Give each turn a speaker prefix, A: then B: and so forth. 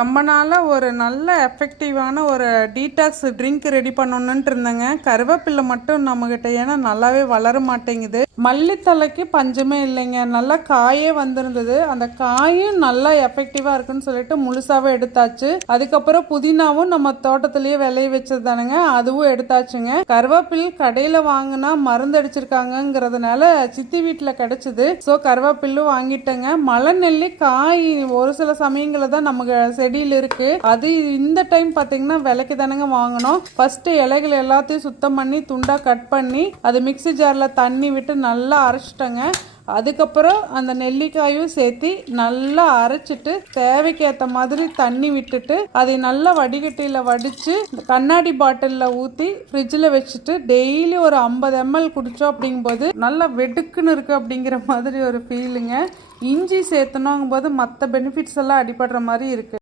A: ரொம்ப நாளாக ஒரு நல்ல எஃபெக்டிவான ஒரு டீடாக்ஸ் ட்ரிங்க் ரெடி பண்ணணுன்ட்டு இருந்தேங்க. கருவேப்பிலை மட்டும் நம்மக்கிட்ட ஏன்னா நல்லாவே வளர மாட்டேங்குது. மல்லித்தலைக்கு பஞ்சமே இல்லைங்க. நல்லா காயே வந்திருந்தது. அந்த காயும் நல்லா எஃபெக்டிவாக இருக்குன்னு சொல்லிட்டு முழுசாகவே எடுத்தாச்சு. அதுக்கப்புறம் புதினாவும் நம்ம தோட்டத்திலேயே விளைய வச்சது தானுங்க. அதுவும் எடுத்தாச்சுங்க. கருவேப்பில் கடையில் வாங்கினா மருந்து அடிச்சிருக்காங்கங்கிறதுனால சித்தி வீட்டில் கிடச்சிது. ஸோ கருவேப்பில்லும் வாங்கிட்டேங்க. மலை நெல்லி காய் ஒரு சில சமயங்களில் தான் நமக்கு செடியில் இருக்கு. அது இந்த டைம் பார்த்தீங்கன்னா விலைக்கு தானுங்க வாங்கினோம். ஃபர்ஸ்ட் இலைகள் எல்லாத்தையும் சுத்தம் பண்ணி துண்டாக கட் பண்ணி அது மிக்ஸி ஜாரில் தண்ணி விட்டு நல்லா அரைச்சிட்டேங்க. அதுக்கப்புறம் அந்த நெல்லிக்காயும் சேர்த்து நல்லா அரைச்சிட்டு தேவைக்கேற்ற மாதிரி தண்ணி விட்டுட்டு அதை நல்லா வடிகட்டியில் வடித்து கண்ணாடி பாட்டிலில் ஊற்றி ஃப்ரிட்ஜில் வச்சுட்டு டெய்லி ஒரு ஐம்பது எம்எல் குடித்தோம் அப்படிங்கும்போது நல்லா வெடுக்குன்னு இருக்குது அப்படிங்கிற மாதிரி ஒரு ஃபீலுங்க இஞ்சி சேர்த்தணுங்கும் போது மற்ற பெனிஃபிட்ஸ் எல்லாம் அடிபடுற மாதிரி இருக்குது